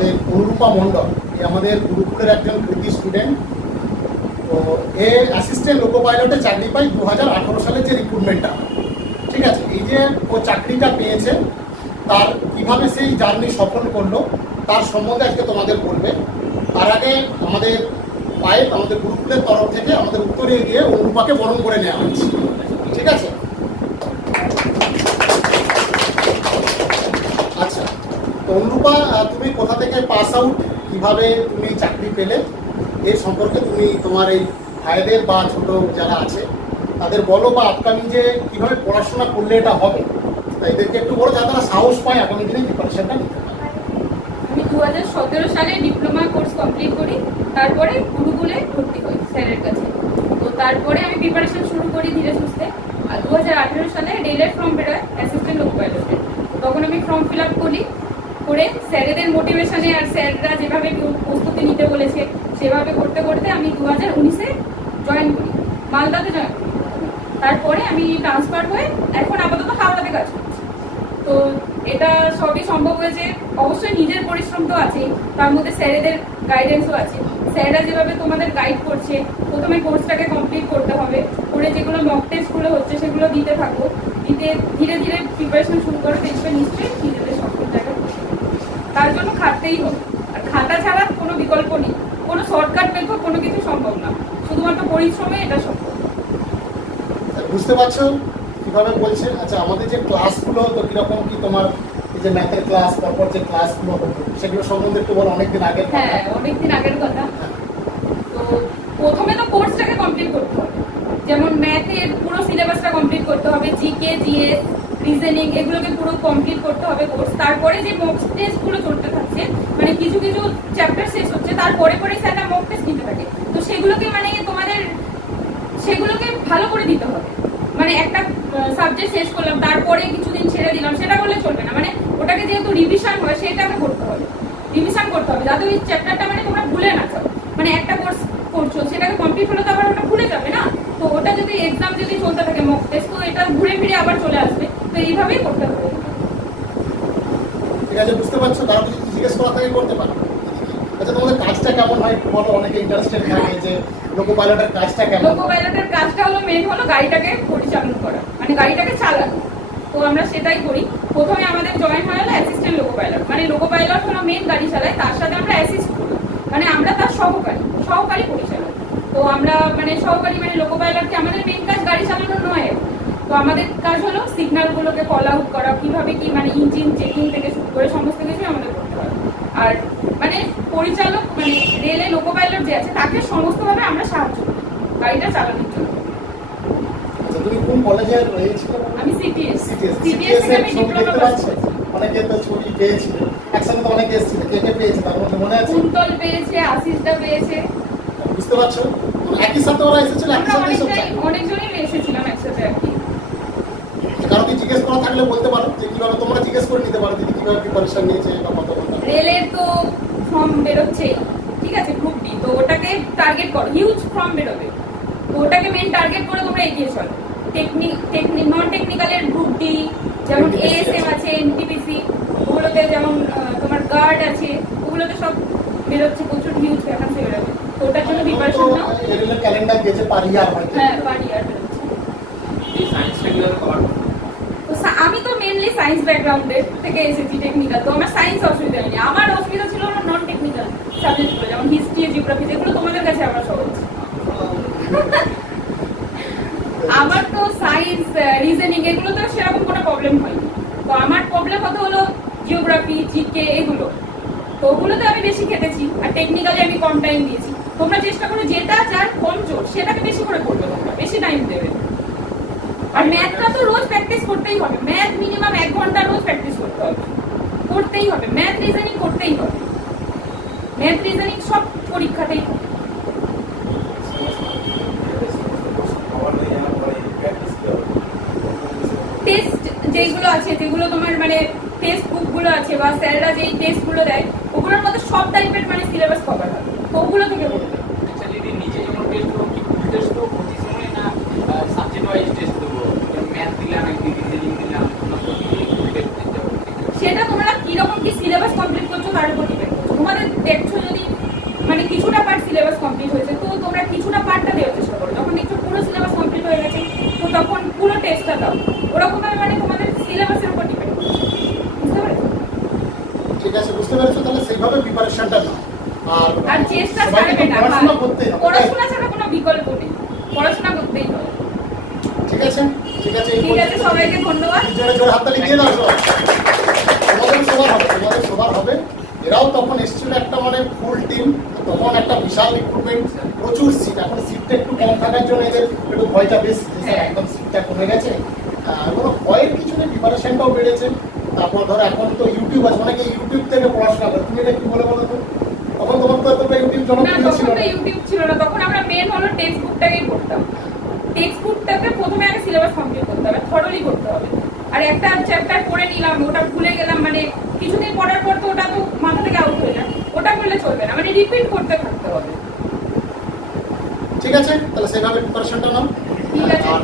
আমাদের অনুরূপা মণ্ডল আমাদের গুরুকুলের একজন কৃতি স্টুডেন্ট তো এ অ্যাসিস্ট্যান্ট লোকো পাইলটে চাকরি পাই দু হাজার আঠারো সালের যে রিক্রুটমেন্টটা ঠিক আছে, এই যে ও চাকরিটা পেয়েছে, তার কীভাবে সেই জার্নি সফল করল, তার সম্বন্ধে আজকে তোমাদের বলবে। তার আগে আমাদের পাইপ আমাদের গুরুকুলের তরফ থেকে আমাদের উত্তরে গিয়ে অনুরূপাকে বরণ করে নেওয়া হচ্ছে ঠিক আছে আচ্ছা তো অনুরূপা আহ, তুমি কোথা থেকে পাস আউট কীভাবে তুমি চাকরি পেলে এর সম্পর্কে তুমি তোমার এই ভাইদের বা ছোট যারা আছে, তাদের বলো বা আপকামিং যে কীভাবে পড়াশোনা করলে এটা হবে। তাই এদেরকে একটু বলো যাতে তারা সাহস পায় আগামী দিনে প্রিপারেশনটা নিতে। আমি দু হাজার সতেরো সালে ডিপ্লোমা কোর্স কমপ্লিট করি, তারপরে গুরুকুলে ভর্তি হই স্যারের কাছে। তো তারপরে আমি প্রিপারেশন শুরু করি ধীরে সুস্থে। আর দু হাজার আঠেরো সালে ডেলের ফর্ম বেরোয় অ্যাসিস্ট্যান্ট লোক পাইলটের তখন আমি ফর্ম ফিল আপ করি করে স্যারেদের মোটিভেশনে আর স্যাররা যেভাবে প্রস্তুতি নিতে বলেছে, সেভাবে করতে করতে আমি দু হাজার উনিশে জয়েন করি, মালদাতে জয়েন করি। তারপরে আমি ট্রান্সফার হয়ে এখন আপাতত হাওড়াতে কাজ করছি। তো এটা সবই সম্ভব হয়েছে। অবশ্যই নিজের পরিশ্রম তো আছেই, তার মধ্যে স্যারেদের গাইডেন্সও আছে। স্যাররা যেভাবে তোমাদের গাইড করছে, প্রথমে কোর্সটাকে কমপ্লিট করতে হবে, করে যেগুলো মক টেস্টগুলো হচ্ছে সেগুলো দিতে থাকো, দিতে ধীরে ধীরে প্রিপারেশন শুরু করে, দেখবে নিশ্চয়ই নিজেদের তার জন্য খাটতেই হবে। আর খাটা ছাড়া কোনো বিকল্প নেই। কোনো শর্টকাট মেথড কোনো কিছু সম্ভব না। শুধুমাত্র পরিশ্রমে এটা সম্ভব। বুঝতে পারছ কীভাবে বলছেন? আচ্ছা আমাদের যে ক্লাসগুলো হতো কীরকম কি তোমার এই যে ম্যাথের ক্লাস পরপর যে ক্লাসগুলো হতো সেগুলো সম্বন্ধে একটু বলো অনেকদিন আগের। হ্যাঁ অনেকদিন আগের কথা। তো প্রথমে তো কোর্সটাকে কমপ্লিট করতে হবে। যেমন ম্যাথের পুরো সিলেবাসটা কমপ্লিট করতে হবে জিকে জিএস রিজনিং এগুলোকে পুরো কমপ্লিট করতে হবে কোর্স তারপরে যে মক টেস্টগুলো চলতে থাকছে মানে কিছু কিছু চ্যাপ্টার শেষ হচ্ছে, তারপরে পরে স্যাররা মক টেস্ট নিতে থাকে। তো সেগুলোকে মানে তোমাদের, সেগুলোকে ভালো করে দিতে হবে। মানে একটা সাবজেক্ট শেষ করলাম, তারপরে কিছুদিন ছেড়ে দিলাম, সেটা করলে চলবে না। মানে ওটাকে যেহেতু রিভিশন হয় সেটাকে করতে হবে। রিভিশন করতে হবে, যাতে ওই চ্যাপ্টারটা মানে তোমরা ভুলে না যাও। মানে একটা কোর্স করছ, সেটাকে কমপ্লিট হলে তো আবার ওটা ভুলে যাবে না। তো ওটা যদি এক্সাম যদি চলতে থাকে মক টেস্ট তো এটা ঘুরে ফিরে আবার চলে আসবে। তো এইভাবেই করতে হবে। ঠিক আছে বুঝতে পারছ? তারা কিছু জিজ্ঞেস করা থাকে করতে পারো। আচ্ছা তোমাদের কাজটা কেমন হয় একটু বলো অনেকে ইন্টারেস্টেড থাকে যে লোকো পাইলটের কাজটা কেমন? লোকো পাইলটের কাজটা হলো মেন হলো গাড়িটাকে পরিচালনা করা মানে গাড়িটাকে চালানো। তো আমরা সেটাই করি। প্রথমে আমাদের জয়েন হয়ে হলো অ্যাসিস্ট্যান্ট লোকো পাইলট মানে লোকো পাইলট হলো মেন গাড়ি চালায় তার সাথে আমরা অ্যাসিস্ট করি। মানে আমরা তার সহকারী সহকারী পরিচালক। তো আমরা মানে সহকারী মানে লোকো পাইলটকে আমাদের মেন কাজ গাড়ি চালানো নয়। তো আমাদের সিগন্যালগুলোকে কল আউট করা কীভাবে কি মানে ইঞ্জিন চেকিং থেকে শুরু করে সমস্ত কিছুই আমাদের করতে হবে আর মানে পরিচালক মানে রেলে লোকো পাইলট যে আছে তাকে সমস্তভাবে আমরা সাহায্য করি গাড়িটা চালানোর জন্য। আচ্ছা আমি সিটিএস সিটিএস সিটিএস সিটিএস থেকে আমি ডিপ্লোমা দেখতে অনেকে তো ছবি পেয়েছিল। একসঙ্গে তো অনেকে এসেছিল। কে কে পেয়েছে? তার মধ্যে মনে আছে? কুন্তল পেয়েছে আশিসটা পেয়েছে। বুঝতে পারছ? একই সাথে ওরা এসেছিল একই সাথে সব অনেকজনই এসেছিলাম একসাথে আর কি। কারও কি জিজ্ঞেস করা থাকলে বলতে পারো যে কীভাবে তোমরা জিজ্ঞেস করে নিতে পারো দিদি কীভাবে প্রিপারেশন নিয়েছে বা কত রেলের তো ফর্ম বেরোচ্ছেই ঠিক আছে গ্রুপ ডি তো ওটাকে টার্গেট করো হিউজ ফর্ম বেরোবে। তো ওটাকে মেন টার্গেট করে তোমরা এগিয়ে চলো। টেকনিক টেকনিক নন টেকনিক্যালের গ্রুপ ডি যেমন এএসএম আছে। এনটিপিসি ওগুলোতে যেমন তোমার গার্ড আছে ওগুলোতে সব বেরোচ্ছে প্রচুর হিউজ ভ্যাকান্সি বেরোবে। তো ওটার জন্য প্রিপারেশন নাও। ক্যালেন্ডার গেছে পার ইয়ার হয়তো। হ্যাঁ পার ইয়ার বেরোচ্ছে। সায়েন্সটা কীভাবে কভার করব তো সা- আমি তো মেনলি সায়েন্স ব্যাকগ্রাউন্ডের থেকে এসেছি টেকনিক্যাল তো আমার সায়েন্স অসুবিধা হয়নি আমার অসুবিধা ছিল আমার নন টেকনিক্যাল সাবজেক্টগুলো যেমন হিস্ট্রি জিওগ্রাফি যেগুলো তোমাদের কাছে আমরা সহজ। আমার তো সায়েন্স রিজনিং এগুলো তো সেরকম কোনো প্রবলেম হয়নি। তো আমার প্রবলেম হতো হলো জিওগ্রাফি জিকে এগুলো। তো ওগুলোতে আমি বেশি খেটেছি, আর টেকনিক্যালি আমি কম টাইম দিয়েছি। তোমরা চেষ্টা করো, যেটা যার কম জোর, সেটাকে বেশি করে করবে তোমরা, বেশি টাইম দেবে। আর ম্যাথটা তো রোজ প্র্যাকটিস করতেই হবে। ম্যাথ প্র্যাকটিস করতে হবে। করতেই হবে। ম্যাথ রিজনিং করতেই হবে। ম্যাথ রিজনিং সব পরীক্ষাতেই হবে। টেস্ট যেগুলো আছে, যেগুলো তোমার মানে টেক্সট বুকগুলো আছে বা স্যাররা যেই টেস্টগুলো দেয়, ওগুলোর মধ্যে সব টাইপের মানে সিলেবাস কভার হবে। ওগুলো থেকে বলবে আচ্ছা দিদি নিজে যখন টেস্ট দেবো কি ফুল টেস্ট দেবো প্রতি সময় না সাবজেক্ট ওয়াইজ টেস্ট দেবো ম্যাথ দিলাম একদিন রিজনিং দিলাম প্রতিদিন ফুল টেস্ট দিতে হবে সেটা তোমরা কীরকম কি সিলেবাস কমপ্লিট করছ তার উপর ডিপেন্ড করছ কমপ্লিট হয়েছে তো তোমরা কিছুটা পার্টটা দেওয়ার চেষ্টা করো। যখন একটু পুরো সিলেবাস কমপ্লিট হয়ে গেছে তো তখন পুরো টেস্টটা দাও। ওরকম ভাবে মানে তোমাদের সিলেবাসের উপর ডিপেন্ড করছে। বুঝতে পেরেছ? ঠিক আছে বুঝতে পেরেছ? তাহলে সেইভাবে প্রিপারেশনটা নাও। আর আর চেষ্টা ছাড়বে না পড়াশোনা করতেই হবে পড়াশোনা ছাড়া কোনো বিকল্প নেই। পড়াশোনা করতেই হবে। ঠিক আছে? ঠিক আছে ঠিক আছে সবাইকে ধন্যবাদ। জোরে জোরে হাততালি দিয়ে দাও সবাই। তোমাদের সবার হবে তোমাদের সবার হবে। এরাও তখন এসেছিল একটা মানে ফুল টিম তখন একটা বিশাল রিক্রুটমেন্ট প্রচুর সিট এখন সিটটা একটু কম থাকার জন্য এদের একটু ভয়টা বেশি একদম সিটটা কমে গেছে। কোনো ভয়ের কিছু নেই প্রিপারেশনটাও বেড়েছে। তারপর ধরো এখন তো ইউটিউব আছে অনেকে ইউটিউব থেকে পড়াশোনা করে। তুমি এটা কি বলে বলো তো? তখন তোমার তো এতটা ইউটিউব জনপ্রিয় ছিল না। ইউটিউব ছিল না। তখন আমরা মেন হলো টেক্সট বুকটাকেই পড়তাম। টেক্সট বুকটাকে প্রথমে আগে সিলেবাস কমপ্লিট করতে হবে থরলি করতে হবে। আর একটা চ্যাপ্টার পড়ে নিলাম ওটা ভুলে গেলাম মানে কিছুদিন পড়ার পর তো ওটা তো মাথা থেকে আউট হয়ে যায় ওটা করলে চলবে না মানে রিপিট করতে থাকতে হবে ঠিক আছে তাহলে সেভাবে প্রিপারেশনটা নাও ঠিক আছে। আর